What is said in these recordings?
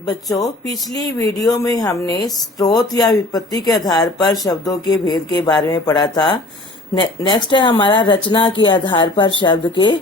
बच्चों, पिछली वीडियो में हमने स्रोत या व्युत्पत्ति के आधार पर शब्दों के भेद के बारे में पढ़ा था। नेक्स्ट है हमारा रचना के आधार पर शब्द के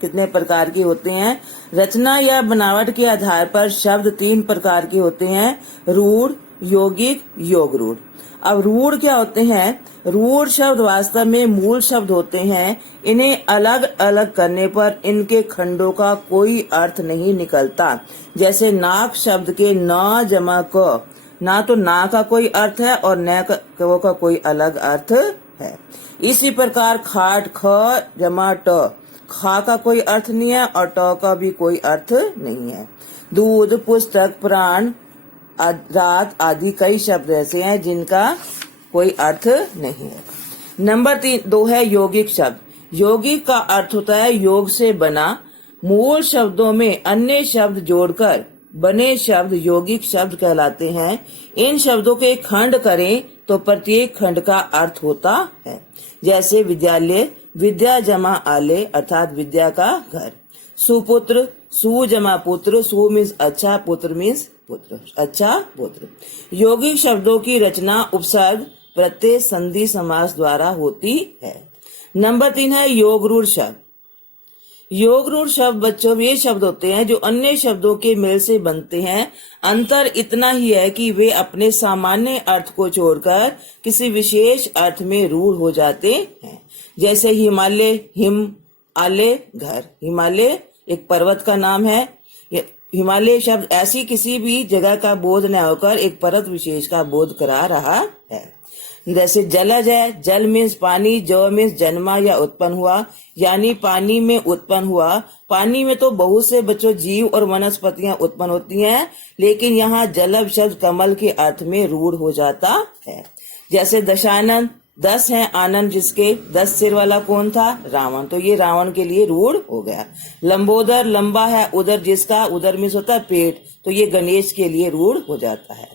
कितने प्रकार के होते हैं। रचना या बनावट के आधार पर शब्द 3 प्रकार के होते हैं, रूढ़, यौगिक, योग रूढ़। अब रूढ़ क्या होते हैं? रूढ़ शब्द वास्तव में मूल शब्द होते हैं। इन्हें अलग अलग करने पर इनके खंडों का कोई अर्थ नहीं निकलता। जैसे नाक शब्द के न जमा क, ना तो ना का कोई अर्थ है और न का कोई अलग अर्थ है। इसी प्रकार खाट ख जमा ट, खा का कोई अर्थ नहीं है और ट का भी कोई अर्थ नहीं है। दूध, पुस्तक, प्राण, रात आदि कई शब्द ऐसे हैं जिनका कोई अर्थ नहीं है। नंबर 2 है यौगिक शब्द। यौगिक का अर्थ होता है योग से बना। मूल शब्दों में अन्य शब्द जोड़कर बने शब्द यौगिक शब्द कहलाते हैं। इन शब्दों के खंड करें तो प्रत्येक खंड का अर्थ होता है। जैसे विद्यालय, विद्या जमा आले अर्थात विद्या का घर। सुपुत्र, सु जमा पुत्र, सु मीन्स अच्छा, पुत्र मीन्स पुत्र, अच्छा पुत्र। यौगिक शब्दों की रचना उपसर्ग, प्रत्यय, संधि, समास द्वारा होती है। नंबर 3 है योग रूढ़ शब्द। योग रूढ़ शब्द बच्चों वे शब्द होते हैं जो अन्य शब्दों के मेल से बनते हैं। अंतर इतना ही है कि वे अपने सामान्य अर्थ को छोड़कर किसी विशेष अर्थ में रूढ़ हो जाते हैं। जैसे हिमालय, हिम आले घर। हिमालय एक पर्वत का नाम है। हिमालय शब्द ऐसी किसी भी जगह का बोध न होकर एक पर्वत विशेष का बोध करा रहा है। जैसे जलज है, जल मीन्स पानी, जो मीन्स जन्मा या उत्पन्न हुआ, यानी पानी में उत्पन्न हुआ। पानी में तो बहुत से बच्चों जीव और वनस्पतियां उत्पन्न होती हैं, लेकिन यहाँ जलज शब्द कमल के अर्थ में रूढ़ हो जाता है। जैसे दशानन, 10 है आनंद जिसके, 10 सिर वाला कौन था? रावण, तो ये रावण के लिए रूढ़ हो गया। लंबोदर, लंबा है उदर जिसका, उदर मीन्स होता है पेट, तो ये गणेश के लिए रूढ़ हो जाता है।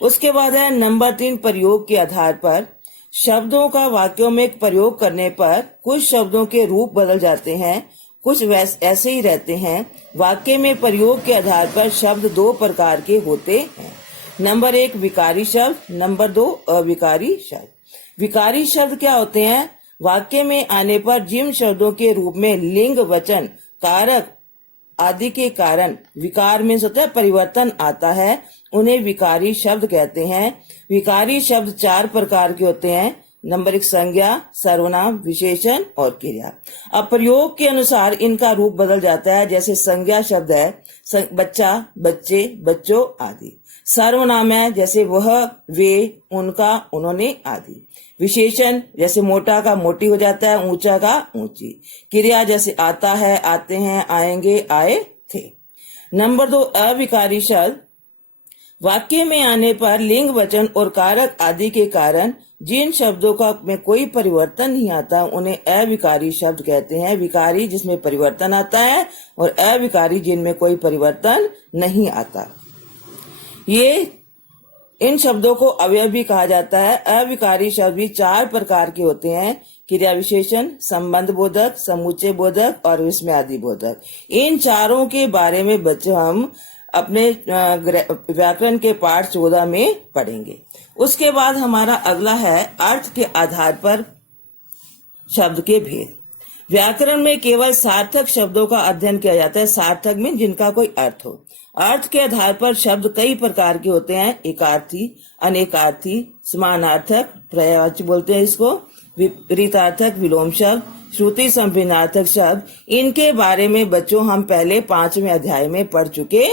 उसके बाद है नंबर 3 प्रयोग के आधार पर। शब्दों का वाक्यों में प्रयोग करने पर कुछ शब्दों के रूप बदल जाते हैं, कुछ ऐसे ही रहते हैं। वाक्य में प्रयोग के आधार पर शब्द 2 प्रकार के होते हैं। नंबर 1 विकारी शब्द, नंबर 2 अविकारी शब्द। विकारी शब्द क्या होते हैं? वाक्य में आने पर जिन शब्दों के रूप में लिंग, वचन, कारक आदि के कारण विकार में होता है परिवर्तन आता है, उन्हें विकारी शब्द कहते हैं। विकारी शब्द 4 प्रकार के होते हैं। नंबर 1 संज्ञा, सर्वनाम, विशेषण और क्रिया। अब प्रयोग के अनुसार इनका रूप बदल जाता है। जैसे संज्ञा शब्द है बच्चा, बच्चे, बच्चों आदि। सर्वनाम है जैसे वह, वे, उनका, उन्होंने आदि। विशेषण जैसे मोटा का मोटी हो जाता है, ऊंचा का ऊंची। क्रिया जैसे आता है, आते हैं, आएंगे, आए थे। नंबर 2 अविकारी शब्द। वाक्य में आने पर लिंग, वचन और कारक आदि के कारण जिन शब्दों का में कोई परिवर्तन नहीं आता उन्हें अविकारी शब्द कहते हैं। विकारी जिसमें परिवर्तन आता है और अविकारी जिनमें कोई परिवर्तन नहीं आता। ये इन शब्दों को अवयव भी कहा जाता है। अविकारी शब्द भी 4 प्रकार के होते हैं, क्रिया विशेषण, संबंध बोधक, समुच्चय बोधक और विस्मय आदि बोधक। इन चारों के बारे में बच्चों हम अपने व्याकरण के पाठ 14 में पढ़ेंगे। उसके बाद हमारा अगला है अर्थ के आधार पर शब्द के भेद। व्याकरण में केवल सार्थक शब्दों का अध्ययन किया जाता है। सार्थक में जिनका कोई अर्थ हो। अर्थ के आधार पर शब्द कई प्रकार के होते हैं। एकार्थी, अनेकार्थी, समानार्थक, पर्यायवाची बोलते हैं इसको, विपरीतार्थक, विलोम शब्द, श्रुति संभिन्नार्थक शब्द। इनके बारे में बच्चों हम पहले 5वें अध्याय में पढ़ चुके